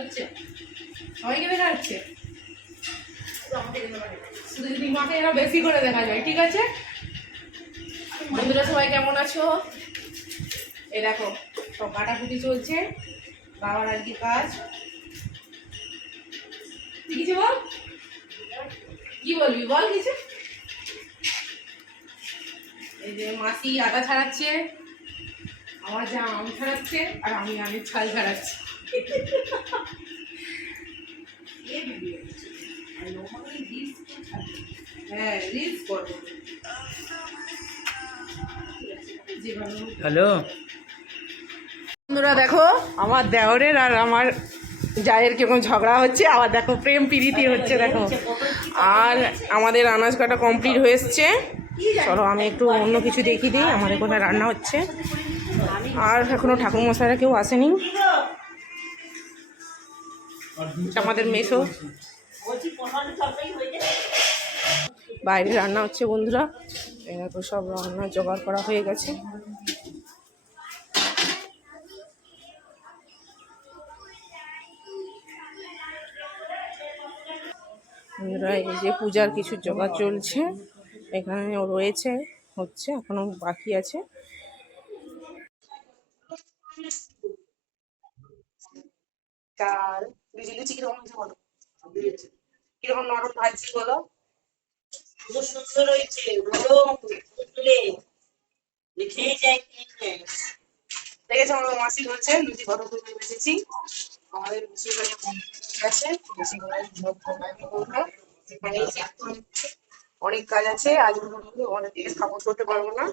হচ্ছে? সবাইকে দেখা করে দেখা যায়, ঠিক আছে? বন্ধুরা, সবাই কেমন আছো? এ সব কাটাকুটি চলছে, বাবার আর কি কাজ? কিছু বল? কি বলবি, বল কিছু? এই যে মাসি আদা ছাড়াচ্ছে আমার যা আম ছাড়াচ্ছে আর আমি আমের ছাল ছাড়াচ্ছি হ্যাঁ রিলস করব। হ্যালো। বন্ধুরা দেখো আমার দেওরের আর আমার জায়ের কীরকম ঝগড়া হচ্ছে, আবার দেখো প্রেম প্রীতি হচ্ছে, দেখো। আর আমাদের আনাজ কাটা কমপ্লিট হয়ে এসছে। চলো আমি একটু অন্য কিছু দেখি দিই, আমার এখানে রান্না হচ্ছে। আর এখনও ঠাকুর মশাইরা কেউ আসেনি। আমাদের মেসো। বাইরে রান্না হচ্ছে বন্ধুরা। দেখো সব রান্না জোগাড় করা হয়ে গেছে। বন্ধুরা এই যে পূজার কিছু জোগাড় চলছে এখানে রয়েছে হচ্ছে এখনও বাকি আছে। চাল লুচি লুচি কীরকম হয়েছে বলো? কীরকম নরম ভাজছি বলো? খুব সুন্দর হয়েছে নরম তুলে খেয়ে যায় দেখেছ আমার মাসি বলছে লুচি কত করে বেঁচেছি আমাদের লুচি এখানে অনেক কাজ আছে আজ অনেক খাবার করতে পারব না।